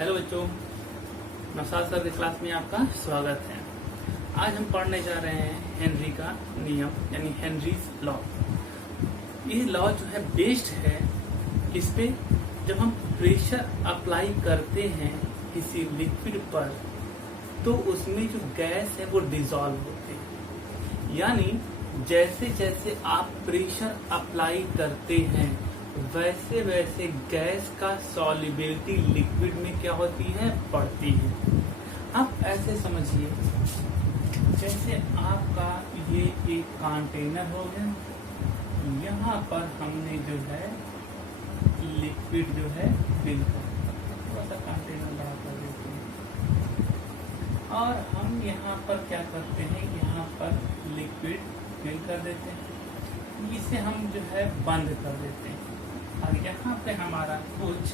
Hello बच्चों, Naushad sir की class में आपका स्वागत है। आज हम पढ़ने जा रहे हैं हेनरी का नियम यानी हेनरीज लॉ। ये लॉ जो है बेस्ड है इस पे, जब हम प्रेशर अप्लाई करते हैं किसी लिक्विड पर तो उसमें जो गैस है वो डिसॉल्व होते हैं। यानी जैसे जैसे आप प्रेशर अप्लाई करते हैं वैसे वैसे गैस का सॉल्युबिलिटी लिक्विड में क्या होती है, बढ़ती है। आप ऐसे समझिए जैसे आपका ये एक कंटेनर हो गया, यहाँ पर हमने जो है लिक्विड जो है फिल कर, थोड़ा सा कंटेनर लगा कर देते हैं और हम यहाँ पर क्या करते हैं, यहाँ पर लिक्विड फिल कर देते हैं, इसे हम जो है बंद कर देते हैं और यहाँ पे हमारा कुछ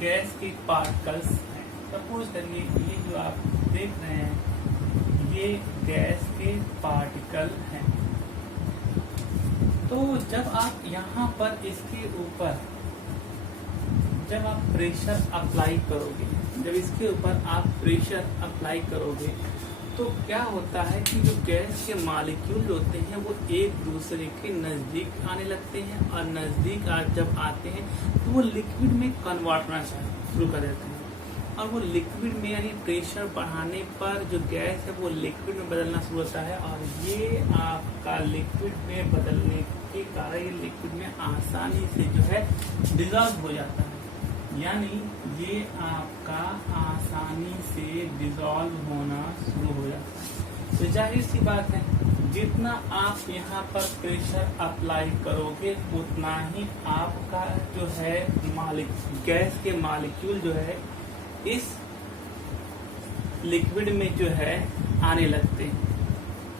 गैस के पार्टिकल्स हैं। सपोज करिए ये जो आप देख रहे हैं ये गैस के पार्टिकल हैं। तो जब आप यहाँ पर इसके ऊपर जब आप प्रेशर अप्लाई करोगे, जब इसके ऊपर आप प्रेशर अप्लाई करोगे तो क्या होता है कि जो गैस के मॉलिक्यूल होते हैं वो एक दूसरे के नजदीक आने लगते हैं और नजदीक जब आते हैं तो वो लिक्विड में कन्वर्ट होना शुरू कर देते हैं और वो लिक्विड में यानी प्रेशर बढ़ाने पर जो गैस है वो लिक्विड में बदलना शुरू होता है और ये आपका लिक्विड में बदलने के कारण ये लिक्विड में आसानी से जो है डिसॉल्व हो जाता है। यानी ये आपका आसानी से डिसॉल्व होना शुरू हो जाता है। तो जाहिर सी बात है जितना आप यहाँ पर प्रेशर अप्लाई करोगे उतना ही आपका जो है गैस के मॉलिक्यूल जो है इस लिक्विड में जो है आने लगते हैं,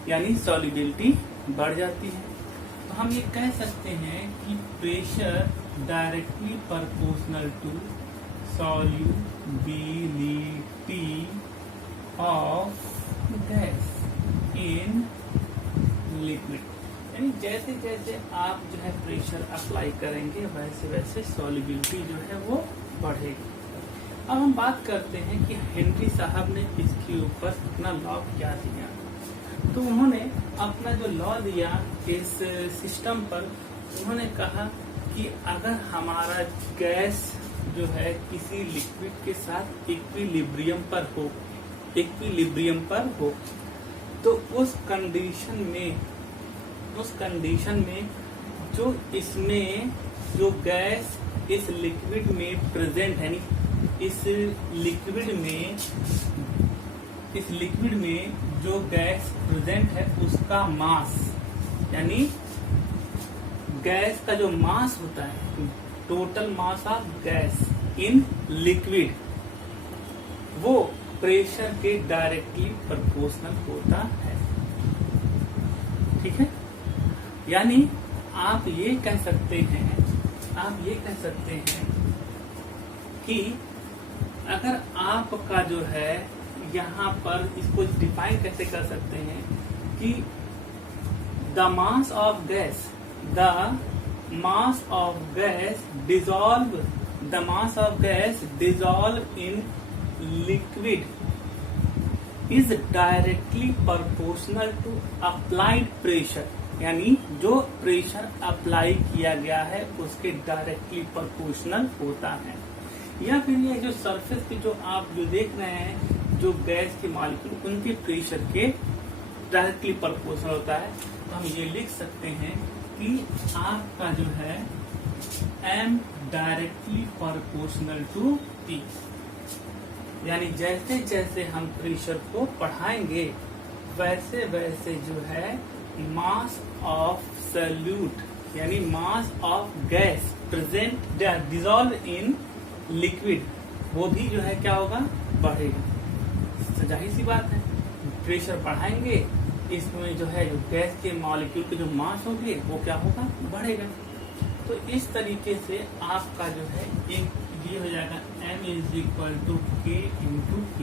यानी सॉल्युबिलिटी बढ़ जाती है। तो हम ये कह सकते हैं कि pressure directly proportional to solubility of gas in liquid। यानी जैसे जैसे आप जो है प्रेशर अप्लाई करेंगे वैसे वैसे सॉल्युबिलिटी जो है वो बढ़ेगी। अब हम बात करते हैं कि हेनरी साहब ने इसके ऊपर अपना लॉ क्या दिया। तो उन्होंने अपना जो लॉ दिया इस सिस्टम पर, उन्होंने कहा कि अगर हमारा गैस जो है किसी लिक्विड के साथ इक्विलिब्रियम पर हो तो उस कंडीशन में जो इसमें जो गैस इस लिक्विड में प्रेजेंट है, इस लिक्विड में जो गैस प्रेजेंट है उसका मास, यानी गैस का जो मास होता है, total mass of gas in liquid, वो प्रेशर के डायरेक्टली प्रोपोर्शनल होता है। ठीक है, यानी आप ये कह सकते हैं कि अगर आपका जो है यहाँ पर इसको डिफाइन कैसे कर सकते हैं कि the mass of gas dissolve in liquid is directly proportional to applied pressure। यानी जो प्रेशर अप्लाई किया गया है उसके डायरेक्टली प्रोपोर्शनल होता है। या फिर ये जो सरफेस पे जो आप जो देख रहे हैं जो गैस के मॉलिक्यूल उनके प्रेशर के डायरेक्टली प्रोपोर्शनल होता है। तो हम ये लिख सकते हैं कि आपका जो है M directly proportional to P। यानी जैसे जैसे हम प्रेशर को बढ़ाएंगे वैसे वैसे जो है मास ऑफ सॉल्यूट यानी mass of gas present dissolve in liquid वो भी जो है क्या होगा, बढ़ेगा। तो जाहिर सी बात है प्रेशर बढ़ाएंगे इसमें जो है जो गैस के मॉलिक्यूल के जो मास होंगे वो क्या होगा, बढ़ेगा। तो इस तरीके से आपका जो है एक ये हो जाएगा M = K × P।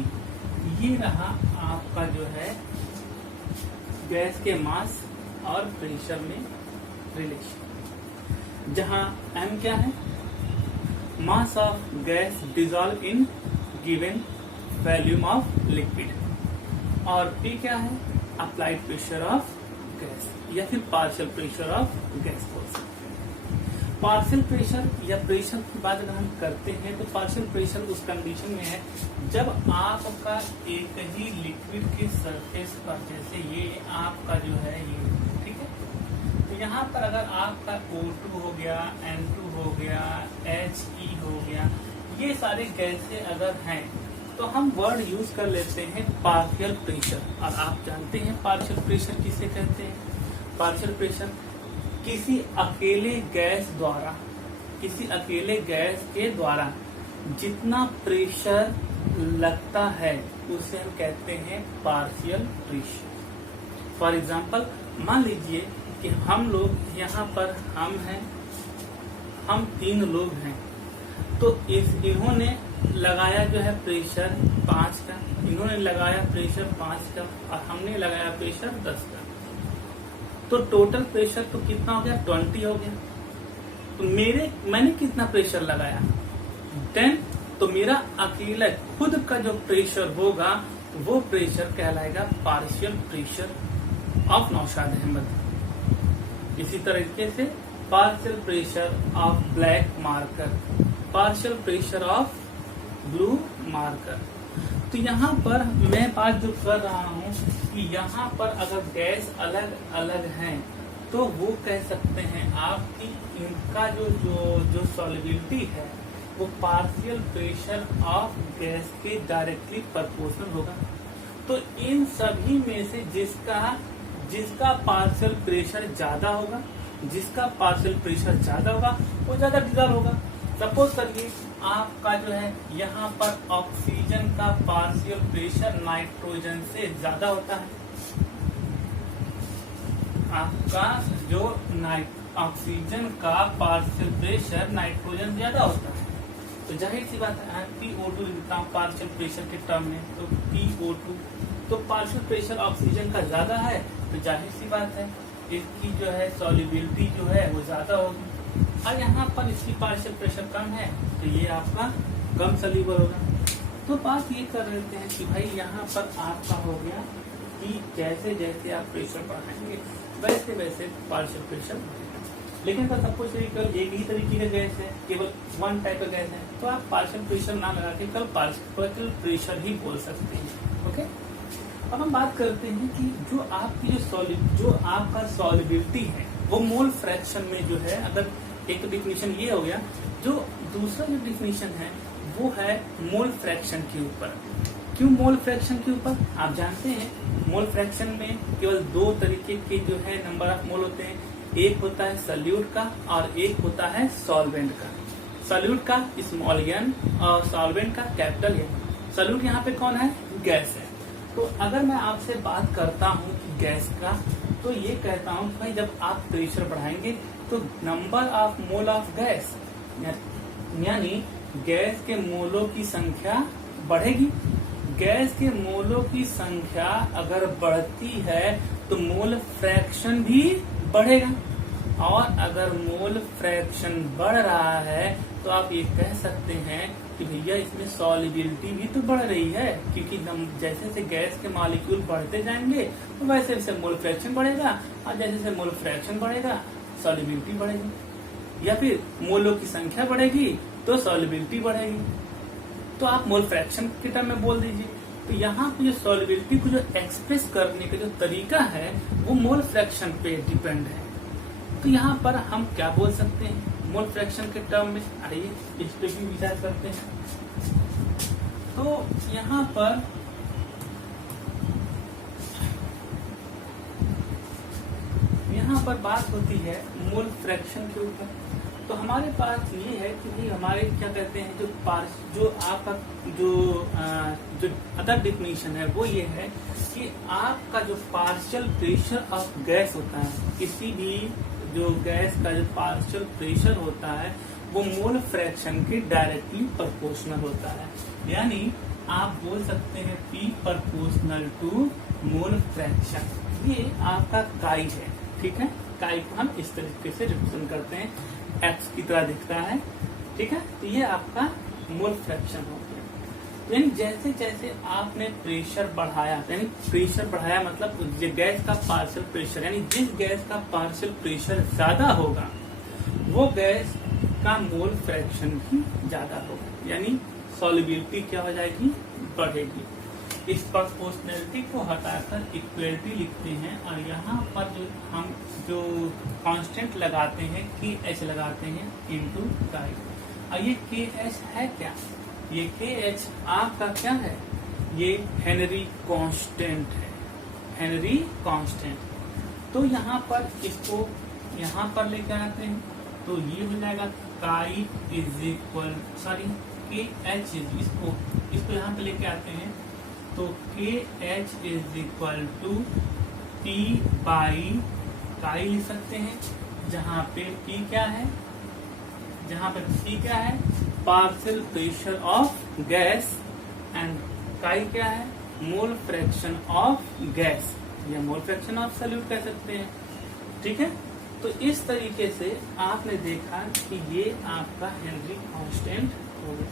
ये रहा आपका जो है गैस के मास और प्रेशर में रिलेशन, जहां M क्या है, mass of gas dissolve in given volume of liquid, और P क्या है, अप्लाइड प्रेशर ऑफ गैस या फिर पार्शियल प्रेशर ऑफ गैस बोल सकते हैं। पार्शियल प्रेशर या प्रेशर की बात अगर हम करते हैं तो पार्शियल प्रेशर उस कंडीशन में है जब आपका एक ही लिक्विड के सरफेस पर, जैसे ये आपका जो है ये, ठीक है, तो यहाँ पर अगर आपका O2 हो गया, N2 हो गया, He हो गया, ये सारे गैसें अगर हैं तो हम वर्ड यूज कर लेते हैं पार्शियल प्रेशर। और आप जानते हैं पार्शियल प्रेशर किसे कहते हैं। पार्शियल प्रेशर किसी अकेले गैस के द्वारा जितना प्रेशर लगता है उसे हम कहते हैं पार्शियल प्रेशर। फॉर एग्जाम्पल मान लीजिए कि हम लोग यहाँ पर हम 3 लोग हैं, तो इन्होंने लगाया जो है प्रेशर 5 का, इन्होंने लगाया प्रेशर 5 का और हमने लगाया प्रेशर 10 का, तो टोटल प्रेशर तो कितना हो गया, 20 हो गया। तो मैंने कितना प्रेशर लगाया 10, तो मेरा अकेला खुद का जो प्रेशर होगा वो प्रेशर कहलाएगा partial pressure of Naushad Ahmad. इसी तरीके से partial pressure of black marker, partial pressure of blue marker. तो यहाँ पर मैं बात जो कर रहा हूँ कि यहाँ पर अगर गैस अलग अलग हैं तो वो कह सकते हैं आप कि इनका जो सॉल्युबिलिटी है वो पार्शियल प्रेशर ऑफ गैस के डायरेक्टली प्रोपोर्शनल होगा। तो इन सभी में से जिसका पार्शियल प्रेशर ज्यादा होगा, वो ज्यादा डिजॉल्व होगा। सपोज करिए आपका जो है यहाँ पर ऑक्सीजन का पार्शियल प्रेशर नाइट्रोजन से ज्यादा होता है, आपका जो ऑक्सीजन का पार्शियल प्रेशर नाइट्रोजन से ज्यादा होता है, तो जाहिर सी बात है PO2 लिखता हूँ पार्शियल प्रेशर के टर्म में, तो PO2, तो पार्शियल प्रेशर ऑक्सीजन का ज्यादा है, तो जाहिर सी बात है इसकी जो है सॉल्युबिलिटी जो है वो ज्यादा होगी। और यहाँ पर इसकी पार्शियल प्रेशर कम है तो ये आपका कम सॉल्युबल होगा। तो बात ये कर रहे हैं कि भाई यहाँ पर आपका हो गया कि जैसे जैसे आप प्रेशर बढ़ाएंगे वैसे वैसे पार्शियल प्रेशर बढ़ेगा। लेकिन अगर सपोज केवल एक ही तरीके का गैस है, केवल वन टाइप का गैस है, तो आप पार्शियल प्रेशर ना लगा के कल पार्शियल प्रेशर ही बोल सकते हैं। ओके, अब हम बात करते हैं कि जो आपकी जो आपका सॉल्युबिलिटी है वो मोल फ्रैक्शन में जो है, अगर एक डिफिनीशन ये हो गया, जो दूसरा जो डिफिनीशन है वो है मोल फ्रैक्शन के ऊपर। क्यों मोल फ्रैक्शन के ऊपर? आप जानते हैं मोल फ्रैक्शन में केवल 2 तरीके के जो है नंबर ऑफ मोल होते हैं, एक होता है सॉल्यूट का और एक होता है सॉल्वेंट का। सॉल्यूट का स्मॉल n और सॉल्वेंट का कैपिटल N। सॉल्यूट यहाँ पे कौन है? गैस है। तो अगर मैं आपसे बात करता हूँ कि गैस का, तो ये कहता हूँ भाई जब आप प्रेशर बढ़ाएंगे तो number of mole of gas, यानी गैस के मोलों की संख्या बढ़ेगी। गैस के मोलों की संख्या अगर बढ़ती है तो मोल फ्रैक्शन भी बढ़ेगा, और अगर मोल फ्रैक्शन बढ़ रहा है तो आप ये कह सकते हैं कि भैया इसमें सॉल्युबिलिटी भी तो बढ़ रही है, क्योंकि जैसे जैसे गैस के मॉलिक्यूल बढ़ते जाएंगे तो वैसे वैसे मोल फ्रैक्शन बढ़ेगा, और जैसे जैसे मोल फ्रैक्शन बढ़ेगा सॉल्युबिलिटी बढ़ेगी, या फिर मोलों की संख्या बढ़ेगी तो सॉल्युबिलिटी बढ़ेगी। तो आप मोल फ्रैक्शन के टर्म में बोल दीजिए। तो यहाँ पे जो सॉल्युबिलिटी को जो एक्सप्रेस करने का जो तरीका है वो मोल फ्रैक्शन पे डिपेंड है। तो यहाँ पर हम क्या बोल सकते हैं मोल फ्रैक्शन के टर्म में? आइए इस पे भी विचार करते हैं। तो यहाँ पर बात होती है मोल फ्रैक्शन के ऊपर। तो हमारे पास ये है कि भाई हमारे क्या कहते हैं जो आपका जो अदर डिफिनीशन है वो ये है कि आपका जो पार्शियल प्रेशर ऑफ गैस होता है, किसी भी जो गैस का जो पार्शियल प्रेशर होता है वो मोल फ्रैक्शन के डायरेक्टली प्रोपोर्शनल होता है। यानी आप बोल सकते हैं P proportional to mole fraction. ये आपका काई है, ठीक है। काई को हम इस तरीके से रिप्रेजेंट करते हैं, X की तरह दिखता है, ठीक है। तो ये आपका मोल फ्रैक्शन हो गया। यानी जैसे जैसे आपने प्रेशर बढ़ाया, यानी प्रेशर बढ़ाया मतलब गैस का पार्शियल प्रेशर, यानी जिस गैस का पार्शियल प्रेशर ज्यादा होगा वो गैस का मोल फ्रैक्शन भी ज्यादा होगा, यानी सॉल्युबिलिटी क्या हो जाएगी, बढ़ेगी। इस प्रोपोर्शनलिटी को हटाकर इक्वलिटी लिखते हैं और यहाँ पर जो हम जो कांस्टेंट लगाते हैं के एच लगाते हैं इनटू काई। और ये के एच है क्या, ये के एच आपका क्या है, ये हेनरी कांस्टेंट है, हेनरी कांस्टेंट। तो यहाँ पर इसको यहाँ पर लेकर आते हैं तो ये हो जाएगा chi is equal sorry K H is, इसको यहाँ पे लेके आते हैं तो K H is equal to P by chi लिख सकते हैं, जहाँ पे पी क्या है, जहाँ पे पी क्या है, partial pressure of gas and काई क्या है, मोल फ्रैक्शन ऑफ गैस या मोल फ्रैक्शन ऑफ सॉल्यूट कह सकते हैं। ठीक है, तो इस तरीके से आपने देखा कि ये आपका हेनरी कांस्टेंट हो गया।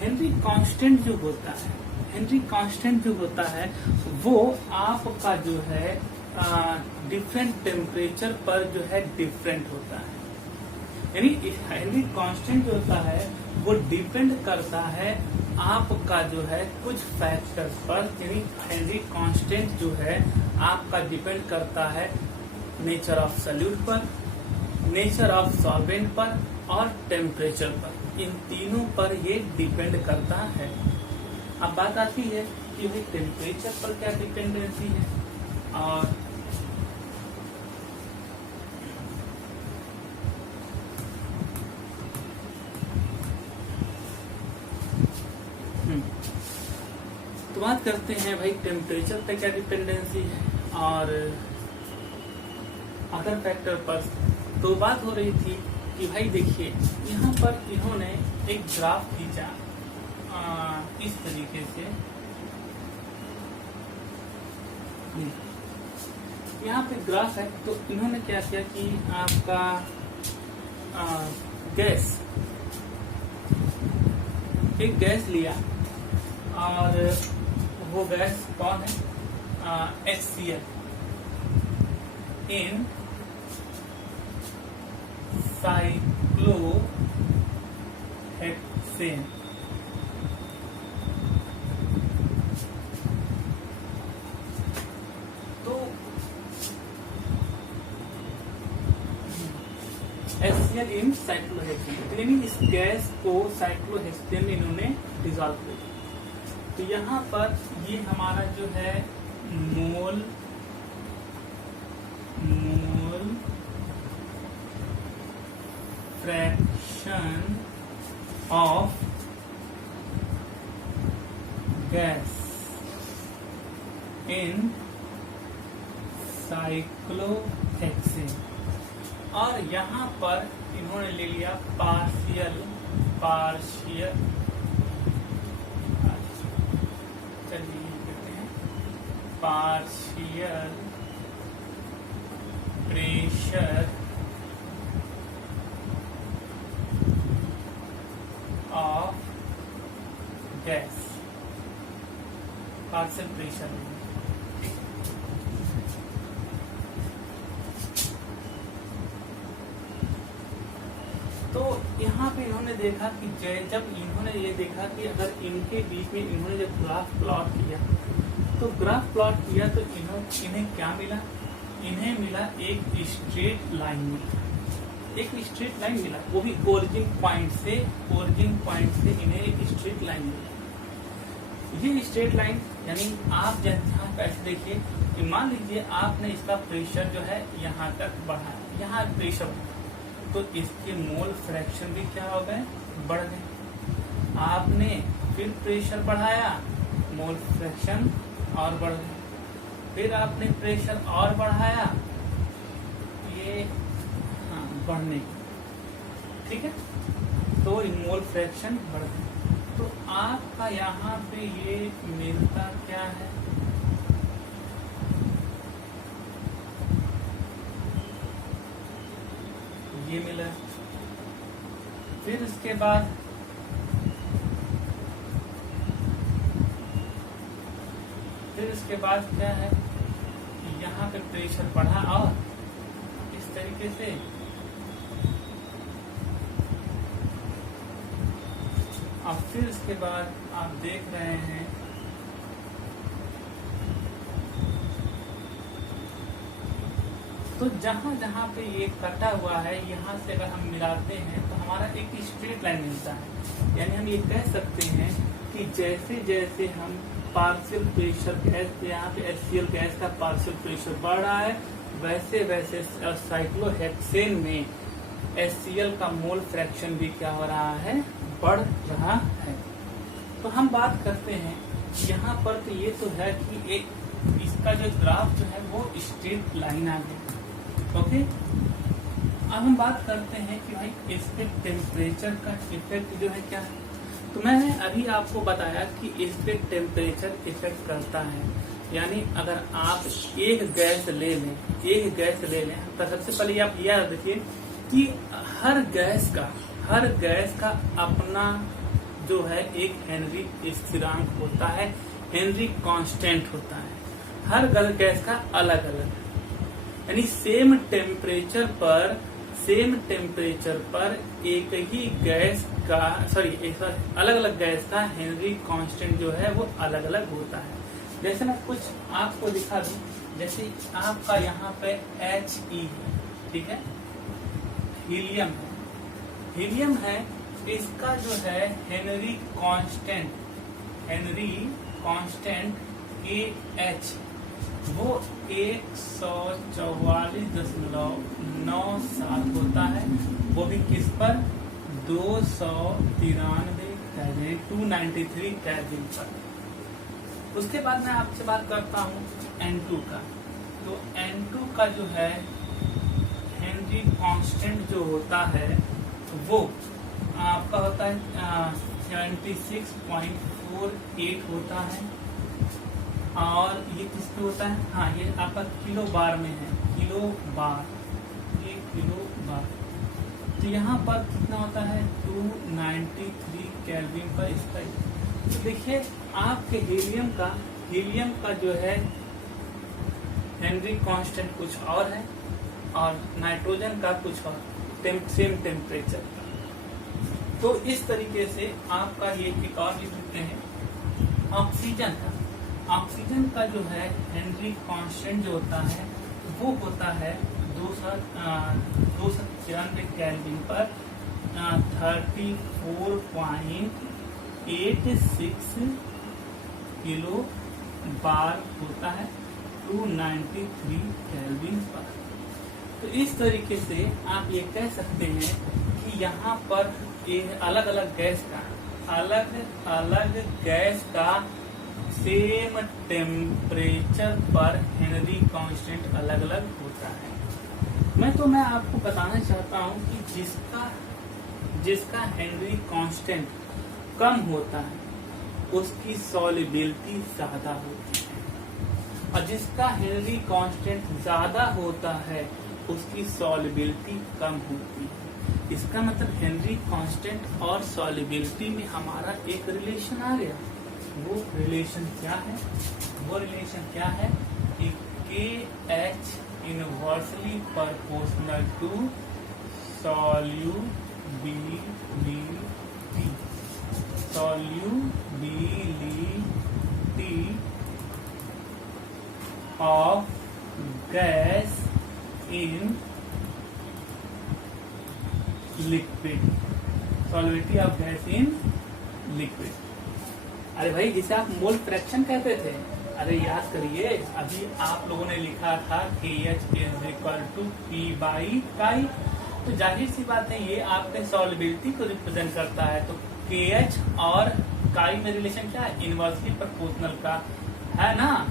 हेनरी कांस्टेंट जो होता है, हेनरी कांस्टेंट जो होता है वो आपका जो है डिफरेंट टेम्परेचर पर जो है डिफरेंट होता है, यानी हेनरी कांस्टेंट जो होता है वो डिपेंड करता है आपका जो है कुछ फैक्टर्स पर, यानी हेनरी कांस्टेंट जो है आपका डिपेंड करता है नेचर ऑफ सॉल्यूट पर, नेचर ऑफ सॉल्वेंट पर और टेम्परेचर पर, इन तीनों पर ये डिपेंड करता है। अब बात आती है कि भाई टेम्परेचर पर क्या डिपेंडेंसी है, और तो बात करते हैं भाई टेम्परेचर पर क्या डिपेंडेंसी है और अदर फैक्टर पर। तो बात हो रही थी कि भाई देखिए यहाँ पर इन्होंने एक ग्राफ खींचा इस तरीके से, यहाँ पे ग्राफ है तो इन्होंने क्या किया कि आपका गैस, एक गैस लिया और वो गैस कौन है, HCl इन साइक्लोहेक्सेन। तो HCl इन साइक्लोहेक्सेन, यानी इस गैस को साइक्लोहेक्सेन में इन्होंने डिसॉल्व कर दिया। तो यहाँ पर ये हमारा जो है mole fraction of gas in cyclohexane, और यहाँ पर इन्होंने ले लिया पार्शियल चलिए कहते हैं partial pressure of gas, partial pressure. तो यहाँ पे इन्होंने देखा कि जब इन्होंने ये देखा कि अगर इनके बीच में इन्होंने जब ग्राफ प्लॉट किया तो ग्राफ प्लॉट किया तो इन्हें क्या मिला, इन्हें मिला एक स्ट्रेट लाइन मिला, एक स्ट्रेट लाइन मिला, वो भी ओरिजिन पॉइंट से इन्हें एक स्ट्रेट लाइन मिला। ये स्ट्रेट लाइन यानी आप जहाँ कैसे देखिए कि मान लीजिए आपने इसका प्रेशर जो है यहाँ तक बढ़ाया, यहाँ प्रेशर तो इसके मोल फ्रैक्शन भी क्या हो गए, बढ़ गए। आपने फिर प्रेशर बढ़ाया, मोल फ्रैक्शन और बढ़ गए, फिर आपने प्रेशर और बढ़ाया, ये बढ़ने, ठीक है, तो मोल फ्रैक्शन बढ़ गए। तो आपका यहाँ पे ये मिलता क्या है, ये मिला। फिर इसके बाद फिर उसके बाद क्या है कि यहाँ पे प्रेशर बढ़ा और इस तरीके से अब फिर उसके बाद आप देख रहे हैं तो जहां जहां पे ये कटा हुआ है यहाँ से अगर हम मिलाते हैं तो हमारा एक स्ट्रेट लाइन मिलता है। यानी हम ये कह सकते हैं कि जैसे जैसे हम पार्शियल प्रेशर गैस यहाँ पे HCl गैस का पार्शियल प्रेशर बढ़ रहा है वैसे वैसे साइक्लोहेक्सेन में HCl का मोल फ्रैक्शन भी क्या हो रहा है, बढ़ रहा है। तो हम बात करते हैं यहाँ पर तो ये तो है कि एक इसका जो ग्राफ जो है वो स्ट्रेट लाइन आ गया। ओके, अब हम बात करते हैं कि भाई इसके टेम्परेचर का इफेक्ट जो है क्या है। तो मैंने अभी आपको बताया कि इस पे टेम्परेचर इफेक्ट करता है। यानी अगर आप एक गैस ले लें तो सबसे पहले आप यह याद रखिए कि हर गैस का अपना जो है एक हेनरी स्थिरांक होता है, हेनरी कांस्टेंट होता है। हर गैस का अलग अलग, यानी सेम टेम्परेचर पर एक ही गैस का अलग अलग गैस का हेनरी कांस्टेंट जो है वो अलग अलग होता है। जैसे मैं कुछ आपको दिखा दूं, जैसे आपका यहाँ पे He है, ठीक है, हीलियम है, इसका जो है हेनरी कांस्टेंट KH वो 144.97 होता है। वो भी किस पर, 293 केल्विन पर। उसके बाद मैं आपसे बात करता हूँ N2 का। तो N2 का जो है हेनरी कांस्टेंट जो होता है वो आपका होता है 76.48 होता है। और ये किस पे होता है, हाँ ये आपका किलो बार में है, किलो बार। तो यहाँ पर कितना होता है, 293 केल्विन पर इसका। तो देखिए आपके हीलियम का जो है हेनरी कांस्टेंट कुछ और है और नाइट्रोजन का कुछ और, सेम टेम्परेचर का। तो इस तरीके से आपका ये एक और लिख सकते हैं। ऑक्सीजन का जो है हेनरी कांस्टेंट जो होता है वो होता है 293 केल्विन पर 34.86 किलो बार होता है 293 केल्विन पर। तो इस तरीके से आप ये कह सकते हैं कि यहाँ पर अलग अलग गैस का सेम टेम्परेचर पर हेनरी कांस्टेंट अलग अलग होता है। मैं आपको बताना चाहता हूँ कि जिसका हेनरी कांस्टेंट कम होता है उसकी सॉल्युबिलिटी ज्यादा होती है और जिसका हेनरी कांस्टेंट ज्यादा होता है उसकी सॉल्युबिलिटी कम होती है। इसका मतलब हेनरी कांस्टेंट और सॉल्युबिलिटी में हमारा एक रिलेशन आ गया। वो रिलेशन क्या है कि KH inversely proportional to solubility of gas in liquid, solubility of gas in liquid। अरे भाई जिसे आप मोल फ्रैक्शन कहते थे, अरे याद करिए अभी आप लोगों ने लिखा था KH = P/chi। तो जाहिर सी बात है ये आपके सॉल्युबिलिटी को रिप्रेजेंट करता है। तो KH और काई में रिलेशन क्या है, इनवर्सली प्रोपोर्शनल का है ना।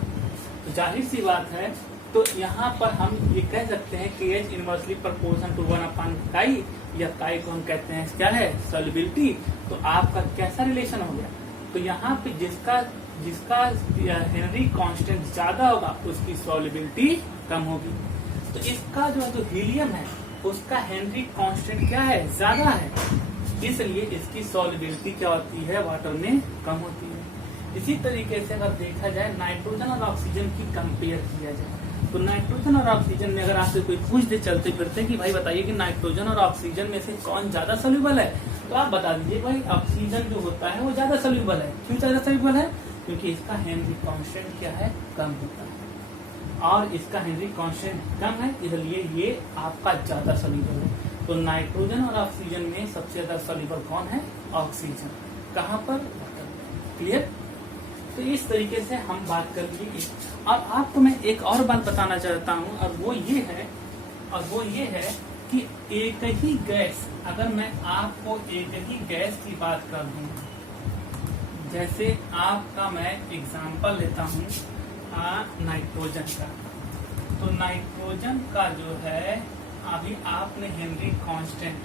तो जाहिर सी बात है तो यहाँ पर हम ये कह सकते हैं KH inversely proportional to 1/chi या काई को हम कहते हैं क्या है, सॉल्युबिलिटी। तो आपका कैसा रिलेशन हो गया, तो यहाँ पे जिसका हेनरी कांस्टेंट ज्यादा होगा उसकी सॉल्युबिलिटी कम होगी। तो इसका जो हीलियम है उसका हेनरी कांस्टेंट क्या है, ज्यादा है, इसलिए इसकी सॉल्युबिलिटी क्या होती है, वाटर में कम होती है। इसी तरीके से अगर देखा जाए नाइट्रोजन और ऑक्सीजन की कंपेयर किया जाए तो नाइट्रोजन और ऑक्सीजन में अगर आपसे कोई पूछ दे चलते फिरते कि भाई बताइए कि नाइट्रोजन और ऑक्सीजन में से कौन ज्यादा सोल्यूबल है, तो आप बता दीजिए भाई ऑक्सीजन जो होता है वो ज्यादा सोल्यूबल है। क्यों ज्यादा सोल्यूबल है? क्योंकि इसका हेनरी कांस्टेंट क्या है, कम होता है और इसका हेनरी कांस्टेंट कम है, इसलिए ये आपका ज्यादा सोल्यूबल है। तो नाइट्रोजन और ऑक्सीजन में सबसे ज्यादा सोल्यूबल कौन है? ऑक्सीजन। कहाँ पर? क्लियर? तो इस तरीके से हम बात कर लिए। और आपको मैं एक और बात बताना चाहता हूँ और वो ये है कि एक ही गैस, अगर मैं आपको एक ही गैस की बात कर दूं, जैसे आपका मैं एग्जांपल लेता हूँ नाइट्रोजन का, तो नाइट्रोजन का जो है अभी आपने हेनरी कांस्टेंट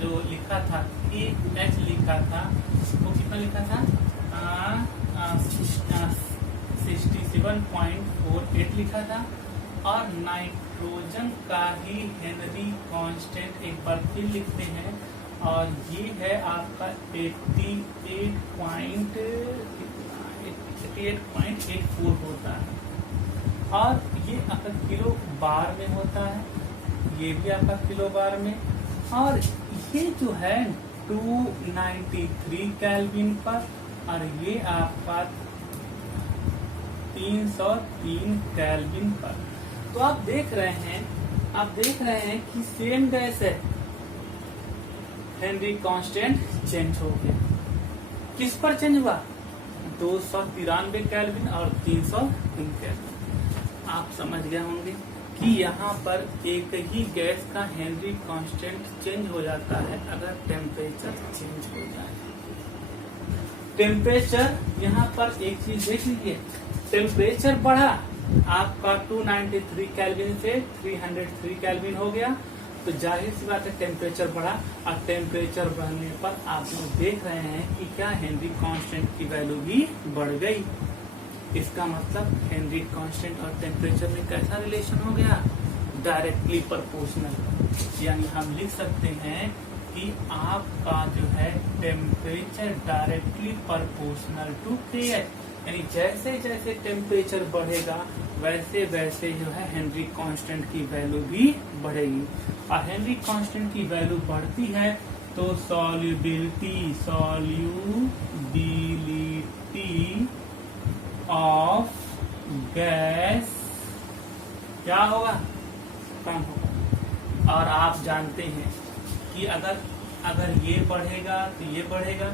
जो लिखा था KH लिखा था, वो कितना लिखा था? 67.48 लिखा था। और नाइट्रोजन का ही हेनरी कांस्टेंट एक बार फिर लिखते हैं और ये है आपका 88.84 होता है और ये आपका किलो बार में होता है, ये भी आपका किलो बार में। और ये जो है 293 केल्विन पर और ये आपका 303 केल्विन पर। तो आप देख रहे हैं कि सेम गैस है, हेनरी कांस्टेंट चेंज हो गया। किस पर चेंज हुआ? 293 केल्विन और 303 केल्विन। आप समझ गए होंगे कि यहाँ पर एक ही गैस का हेनरी कांस्टेंट चेंज हो जाता है अगर टेम्परेचर चेंज हो जाए। टेम्परेचर यहाँ पर एक चीज देख लीजिए, टेम्परेचर बढ़ा आपका 293 केल्विन से 303 केल्विन हो गया, तो जाहिर सी बात है टेम्परेचर बढ़ा और टेम्परेचर बढ़ने पर आप लोग देख रहे हैं कि क्या हेनरी कांस्टेंट की वैल्यू भी बढ़ गई। इसका मतलब हेनरी कांस्टेंट और टेम्परेचर में कैसा रिलेशन हो गया? Directly proportional. यानी हम लिख सकते हैं कि आपका जो है temperature directly proportional to KH, यानी जैसे जैसे टेम्परेचर बढ़ेगा वैसे वैसे जो है हेनरी कांस्टेंट की वैल्यू भी बढ़ेगी। और हेनरी कांस्टेंट की वैल्यू बढ़ती है तो सॉल्युबिलिटी ऑफ गैस क्या होगा? कम होगा। और आप जानते हैं कि अगर ये बढ़ेगा तो ये बढ़ेगा,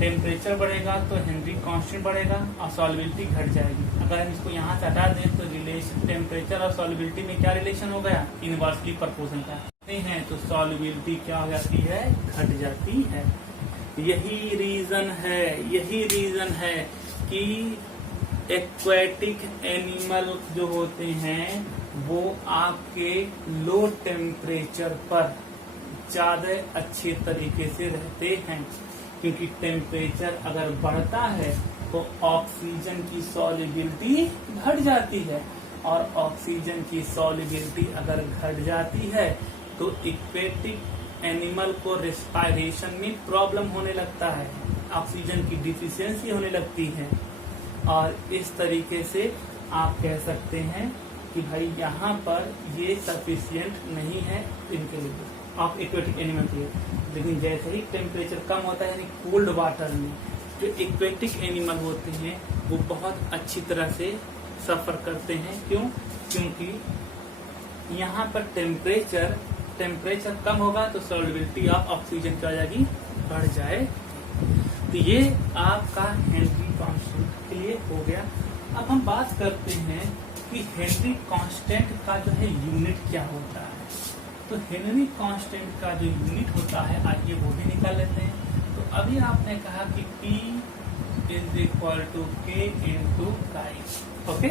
टेम्परेचर बढ़ेगा तो हेनरी कांस्टेंट बढ़ेगा और सॉल्युबिलिटी घट जाएगी। अगर हम इसको यहाँ से हटा दें तो रिलेशन टेम्परेचर और सॉल्युबिलिटी में क्या रिलेशन हो गया? इनवर्सली प्रोपोर्शनल का हैं, तो सॉल्युबिलिटी क्या हो जाती है? घट जाती है। यही रीजन है कि एक्वेटिक एनिमल जो होते हैं वो आपके लो टेम्परेचर पर ज्यादा अच्छे तरीके से रहते हैं, क्योंकि टेम्परेचर अगर बढ़ता है तो ऑक्सीजन की सॉल्युबिलिटी घट जाती है और ऑक्सीजन की सॉल्युबिलिटी अगर घट जाती है तो एक्वेटिक एनिमल को रेस्पिरेशन में प्रॉब्लम होने लगता है, ऑक्सीजन की डिफिशियंसी होने लगती है। और इस तरीके से आप कह सकते हैं कि भाई यहाँ पर ये सफिशियंट नहीं है इनके लिए, आप एक्वेटिक एनिमल के लिए। लेकिन जैसे ही टेम्परेचर कम होता है यानी कोल्ड वाटर में जो एक्वेटिक एनिमल होते हैं वो बहुत अच्छी तरह से सफर करते हैं। क्यों? क्योंकि यहाँ पर टेम्परेचर कम होगा तो सॉल्युबिलिटी ऑफ ऑक्सीजन क्या हो जाएगी? बढ़ जाए। तो ये आपका हेनरी कांस्टेंट के लिए हो गया। अब हम बात करते हैं कि हेनरी कांस्टेंट का जो है यूनिट क्या होता है। तो हेनरी कांस्टेंट का जो यूनिट होता है आइए वो भी निकाल लेते हैं। तो अभी आपने कहा कि P = K × काई। ओके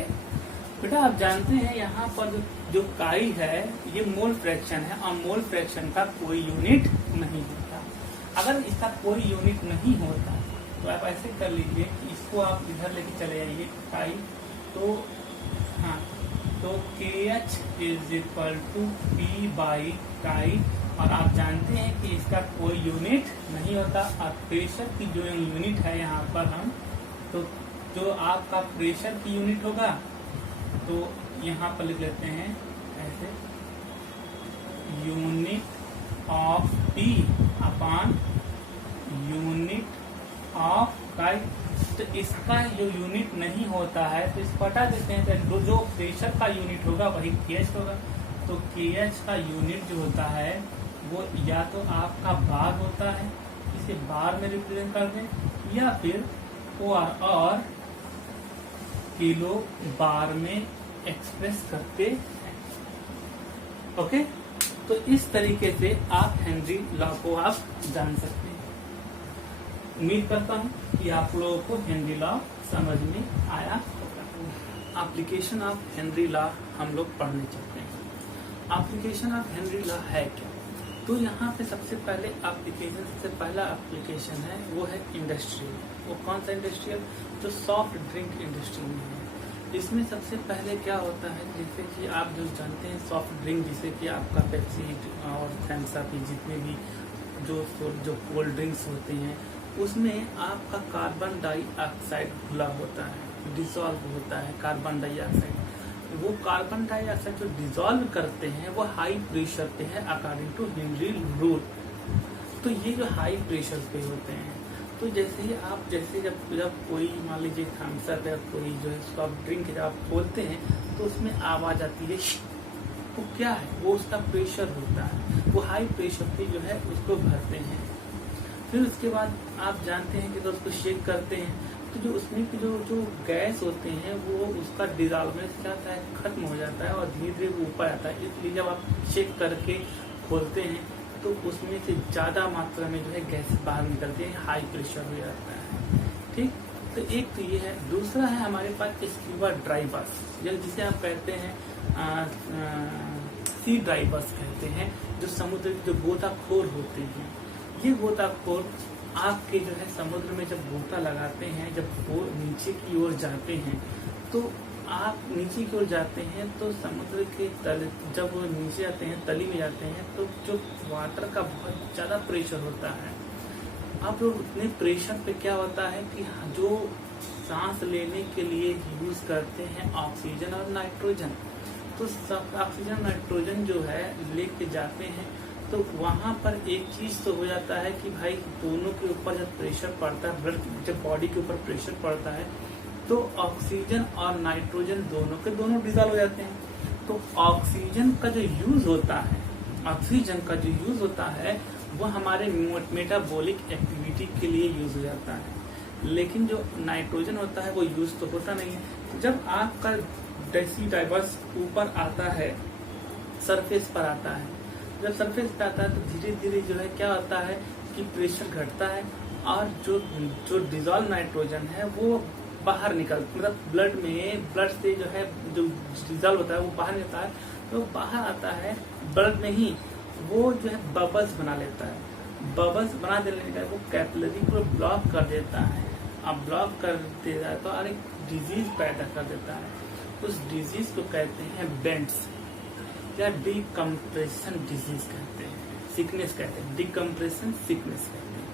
बेटा, आप जानते हैं यहाँ पर जो काई है ये मोल फ्रैक्शन है और मोल फ्रैक्शन का कोई यूनिट नहीं होता। अगर इसका कोई यूनिट नहीं होता तो आप ऐसे कर लीजिए कि इसको आप इधर लेके चले जाइए काई, तो हाँ, तो KH = P/काई। और आप जानते हैं कि इसका कोई यूनिट नहीं होता। और प्रेशर की जो यूनिट है यहाँ पर हम तो जो आपका प्रेशर की यूनिट होगा, तो यहाँ पर लिख लेते हैं ऐसे, unit of P upon unit of काई। तो इसका जो यूनिट नहीं होता है तो इसको हटा देते हैं, तो जो प्रेशर का यूनिट होगा वही केएच होगा। तो केएच का यूनिट जो होता है वो या तो आपका बार होता है, इसे बार में रिप्रेजेंट कर दें, या फिर और किलो बार में एक्सप्रेस करते हैं। ओके, तो इस तरीके से आप हेनरी लॉ को आप जान सकते हैं। उम्मीद करता हूं कि आप लोगों को हेनरी लॉ समझ में आया होगा। एप्लीकेशन ऑफ हेनरी लॉ हम लोग पढ़ने चलते हैं। एप्लीकेशन ऑफ हेनरी लॉ है क्या? तो यहाँ पे सबसे पहले एप्लीकेशन, सबसे पहला एप्लीकेशन है वो है इंडस्ट्रियल। वो कौन सा इंडस्ट्रियल? जो सॉफ्ट ड्रिंक इंडस्ट्री में है। इसमें सबसे पहले क्या होता है, जैसे कि आप जो जानते हैं सॉफ्ट ड्रिंक, जैसे कि आपका पेप्सी और थम्स अप, जितने भी जो कोल्ड ड्रिंक्स होते हैं उसमें आपका कार्बन डाइऑक्साइड घुला होता है, डिसॉल्व होता है कार्बन डाइऑक्साइड। वो कार्बन डाइऑक्साइड जो डिसॉल्व करते हैं वो हाई प्रेशर पे है अकॉर्डिंग टू हेनरी रूल। तो ये जो हाई प्रेशर पे होते हैं, तो जैसे ही आप जब कोई मान लीजिए थम्स अप या कोई जो है सॉफ्ट ड्रिंक जब आप खोलते हैं तो उसमें आवाज आती है, तो क्या है वो उसका प्रेशर होता है, वो हाई प्रेशर पे जो है उसको भरते हैं। फिर उसके बाद आप जानते हैं कि तो उसको शेक करते हैं, तो जो उसमें की जो गैस होते हैं वो उसका डिजॉल्वेंस क्या होता है, खत्म हो जाता है और धीरे धीरे वो ऊपर आता है। इसलिए जब आप शेक करके खोलते हैं तो उसमें से ज्यादा मात्रा में जो है गैस बाहर निकलती है, हाई प्रेशर हो जाता है। ठीक, तो एक तो ये है। दूसरा है हमारे पास स्क्यूबा ड्राइवर्स, जिसे आप कहते हैं सी ड्राइवर्स कहते हैं, जो समुद्र के जो गोताखोर होते हैं। ये गोताखोर आपके जो है समुद्र में जब गोता लगाते हैं, जब वो नीचे की ओर जाते हैं, तो आप नीचे की ओर जाते हैं तो समुद्र के तल, जब वो नीचे आते हैं तली में जाते हैं, तो जो वाटर का बहुत ज्यादा प्रेशर होता है। आप लोग उतने प्रेशर पे क्या होता है कि जो सांस लेने के लिए यूज करते हैं ऑक्सीजन और नाइट्रोजन, तो ऑक्सीजन नाइट्रोजन जो है लेके जाते हैं, तो वहां पर एक चीज तो हो जाता है कि भाई दोनों के ऊपर जब प्रेशर पड़ता है, ब्लड जब बॉडी के ऊपर प्रेशर पड़ता है, तो ऑक्सीजन और नाइट्रोजन दोनों के दोनों डिसॉल्व हो जाते हैं। तो ऑक्सीजन का जो यूज होता है वो हमारे मेटाबॉलिक एक्टिविटी के लिए यूज हो जाता है, लेकिन जो नाइट्रोजन होता है वो यूज तो होता नहीं है। जब आपका सी डाइवर्स ऊपर आता है, सरफेस पर आता है, जब सरफेस पे आता है तो धीरे धीरे जो है क्या होता है कि प्रेशर घटता है और जो डिसॉल्व नाइट्रोजन है वो बाहर निकल, मतलब ब्लड से जो है जो डिसॉल्व होता है वो बाहर निकलता है, तो बाहर आता है ब्लड में ही, वो जो है बबल्स बना लेता है। बबल्स बना देने का वो कैपिलरी को ब्लॉक कर देता है। अब ब्लॉक कर देता है तो एक डिजीज पैदा कर देता है। उस डिजीज को कहते हैं बेंड्स या डिकम्प्रेशन डिजीज कहते हैं, सिकनेस कहते हैं, डिकम्प्रेशन सिकनेस कहते हैं।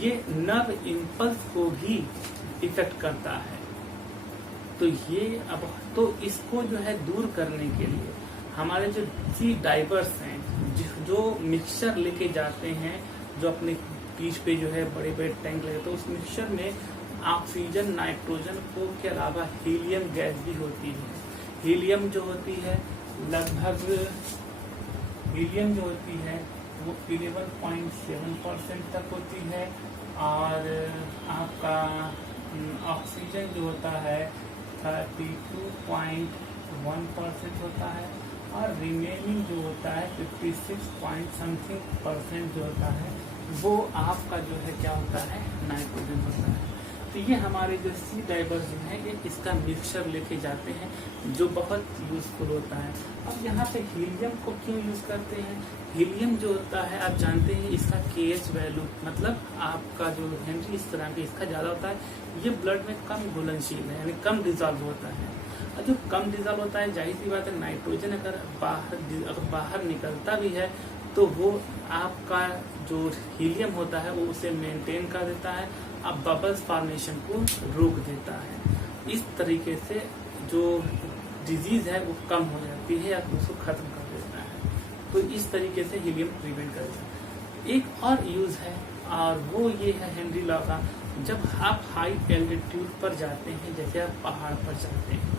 ये नर्व इम्पल्स को भी इफेक्ट करता है। तो ये अब तो इसको जो है दूर करने के लिए हमारे जो सी डाइवर्स हैं, जो मिक्सचर लेके जाते हैं, जो अपने पीठ पे जो है बड़े बड़े टैंक लगे, तो उस मिक्सचर में ऑक्सीजन नाइट्रोजन को के अलावा हीलियम गैस भी होती है। हीलियम जो होती है लगभग वो 11.7% तक होती है, और आपका ऑक्सीजन जो होता है 32.1% होता है, और रिमेनिंग जो होता है 56.something% जो होता है वो आपका जो है क्या होता है, नाइट्रोजन होता है। तो ये हमारे जो सी डाइवर्स है ये इसका मिक्सचर लेके जाते हैं, जो बहुत यूजफुल होता है। अब यहाँ पे हीलियम को क्यों यूज करते हैं? हीलियम जो होता है आप जानते हैं इसका केएच वैल्यू, मतलब आपका जो हेनरी इस तरह के इसका ज्यादा होता है। ये ब्लड में कम घुलनशील है, यानी कम डिजॉल्व होता है। और जो कम डिजॉल्व होता है, जाहिर सी बात है नाइट्रोजन अगर बाहर निकलता भी है तो वो आपका जो हीलियम होता है वो उसे मेंटेन कर देता है, अब बबल्स फॉर्मेशन को रोक देता है। इस तरीके से जो डिजीज है वो कम हो जाती है या उसको खत्म कर देता है। तो इस तरीके से हीलियम प्रिवेंट करेगा। एक और यूज है और वो ये है हेनरी लॉ का, जब आप हाई एल्टीट्यूड पर जाते हैं, जैसे आप पहाड़ पर जाते हैं,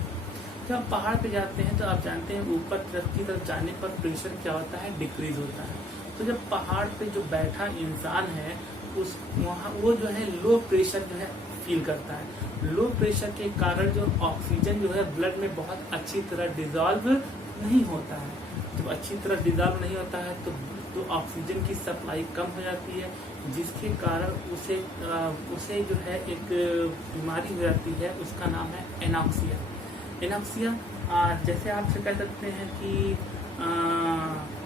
जब आप पहाड़ पे जाते हैं तो आप जानते हैं ऊपर तरफ की तरफ जाने पर प्रेशर क्या होता है, डिक्रीज होता है। तो जब पहाड़ पे जो बैठा इंसान है उस वहाँ वो जो है लो प्रेशर जो है फील करता है। लो प्रेशर के कारण जो ऑक्सीजन जो है ब्लड में बहुत अच्छी तरह डिजॉल्व नहीं होता है। जब अच्छी तरह डिजॉल्व नहीं होता है तो ऑक्सीजन की सप्लाई कम हो जाती है, जिसके कारण उसे जो है एक बीमारी हो जाती है, उसका नाम है एनॉक्सिया। एनॉक्सिया जैसे आपसे कह सकते हैं कि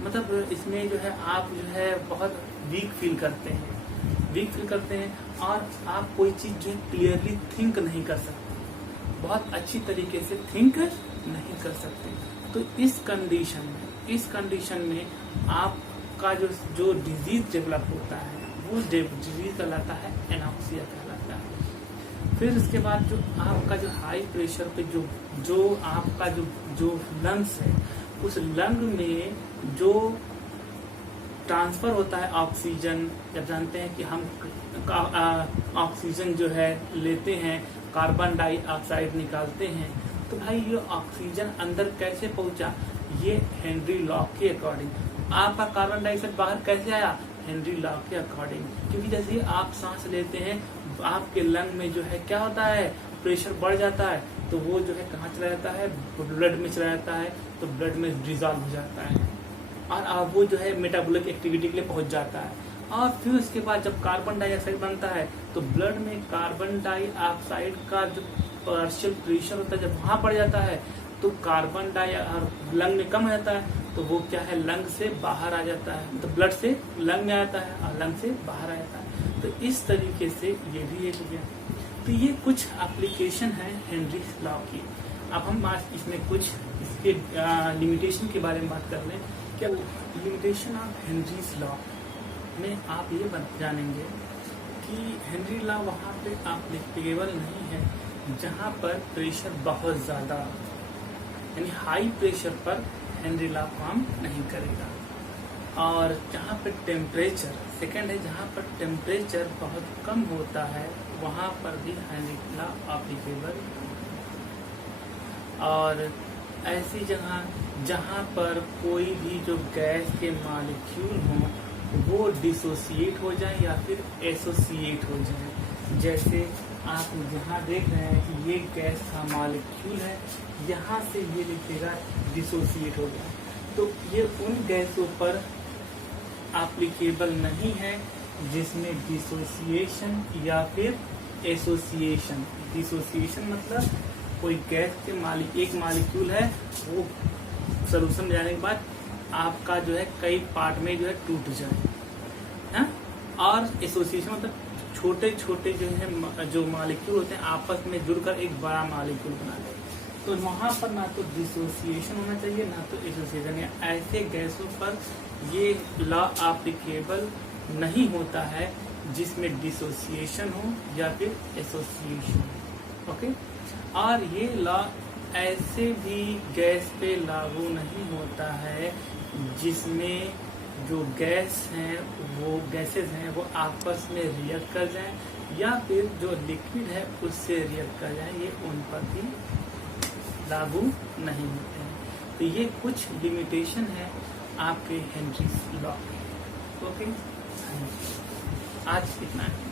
मतलब इसमें जो है आप जो है बहुत वीक फील करते हैं और आप कोई चीज जो क्लियरली थिंक नहीं कर सकते, बहुत अच्छी तरीके से थिंक नहीं कर सकते। तो इस कंडीशन में आपका जो डिजीज डेवलप होता है वो डिजीज कहलाता है एनॉक्सिया कहलाता है। फिर उसके बाद जो आपका जो हाई प्रेशर पे जो आपका जो लंग्स है, उस लंग में जो ट्रांसफर होता है ऑक्सीजन, जब जानते हैं कि हम ऑक्सीजन जो है लेते हैं, कार्बन डाइऑक्साइड निकालते हैं, तो भाई ये ऑक्सीजन अंदर कैसे पहुंचा, ये हेनरी लॉ के अकॉर्डिंग। आपका कार्बन डाइऑक्साइड बाहर कैसे आया, हेनरी लॉ के अकॉर्डिंग। क्योंकि जैसे आप सांस लेते हैं आपके लंग में जो है क्या होता है, प्रेशर बढ़ जाता है, तो वो जो है कहाँ चला जाता है, ब्लड में चला जाता है, तो ब्लड में डिजॉल्व हो जाता है और वो जो है मेटाबॉलिक एक्टिविटी के लिए पहुंच जाता है। और फिर उसके बाद जब कार्बन डाइऑक्साइड बनता है तो ब्लड में कार्बन डाइऑक्साइड का जो पार्शियल प्रेशर होता है, जब वहां बढ़ जाता है तो कार्बन डाइऑक्साइड लंग में कम हो जाता है, तो वो क्या है, लंग से बाहर आ जाता है, मतलब ब्लड से लंग में आता है और लंग से बाहर आ जाता है। तो इस तरीके से ये भी एक हो गया। तो ये कुछ एप्लीकेशन है हेनरी लॉ की। अब हम आज इसमें कुछ इसके लिमिटेशन के बारे में बात कर लें। क्या लिमिटेशन ऑफ हेनरीज लॉ में आप ये जानेंगे कि हेनरी लॉ वहाँ पे एप्लीकेबल नहीं है जहाँ पर प्रेशर बहुत ज़्यादा, यानी हाई प्रेशर पर हेनरी लॉ काम नहीं करेगा। और जहाँ पर टेम्परेचर, सेकंड है जहाँ पर टेम्परेचर बहुत कम होता है वहाँ पर भी हेनरी लॉ एप्लीकेबल। और ऐसी जगह जहाँ पर कोई भी जो गैस के मॉलिक्यूल हों वो डिसोसिएट हो जाए या फिर एसोसिएट हो जाए, जैसे आप यहाँ देख रहे हैं कि ये गैस का मॉलिक्यूल है, यहाँ से ये लिखेगा डिसोसिएट हो गया, तो ये उन गैसों पर एप्लीकेबल नहीं है जिसमें डिसोसिएशन या फिर एसोसिएशन। डिसोसिएशन मतलब कोई गैस के एक मॉलिक्यूल है, वो सोल्यूशन में जाने के बाद आपका जो है कई पार्ट में जो है टूट जाए, है? और एसोसिएशन मतलब छोटे छोटे जो मॉलिक्यूल होते हैं आपस में जुड़कर एक बड़ा मॉलिक्यूल बना ले। तो वहां पर ना तो डिसोसिएशन होना चाहिए ना तो एसोसिएशन। ऐसे गैसों पर ये लॉ एप्लीकेबल नहीं होता है जिसमें डिसोसिएशन हो या फिर एसोसिएशन। ओके, और ये लॉ ऐसे भी गैस पे लागू नहीं होता है जिसमें जो गैस हैं वो गैसेस हैं वो आपस में रिएक्ट कर जाएं या फिर जो लिक्विड है उससे रिएक्ट कर जाएं, ये उन पर भी लागू नहीं होते हैं। तो ये कुछ लिमिटेशन है आपके हेनरी लॉ के। ओके, आज इतना है।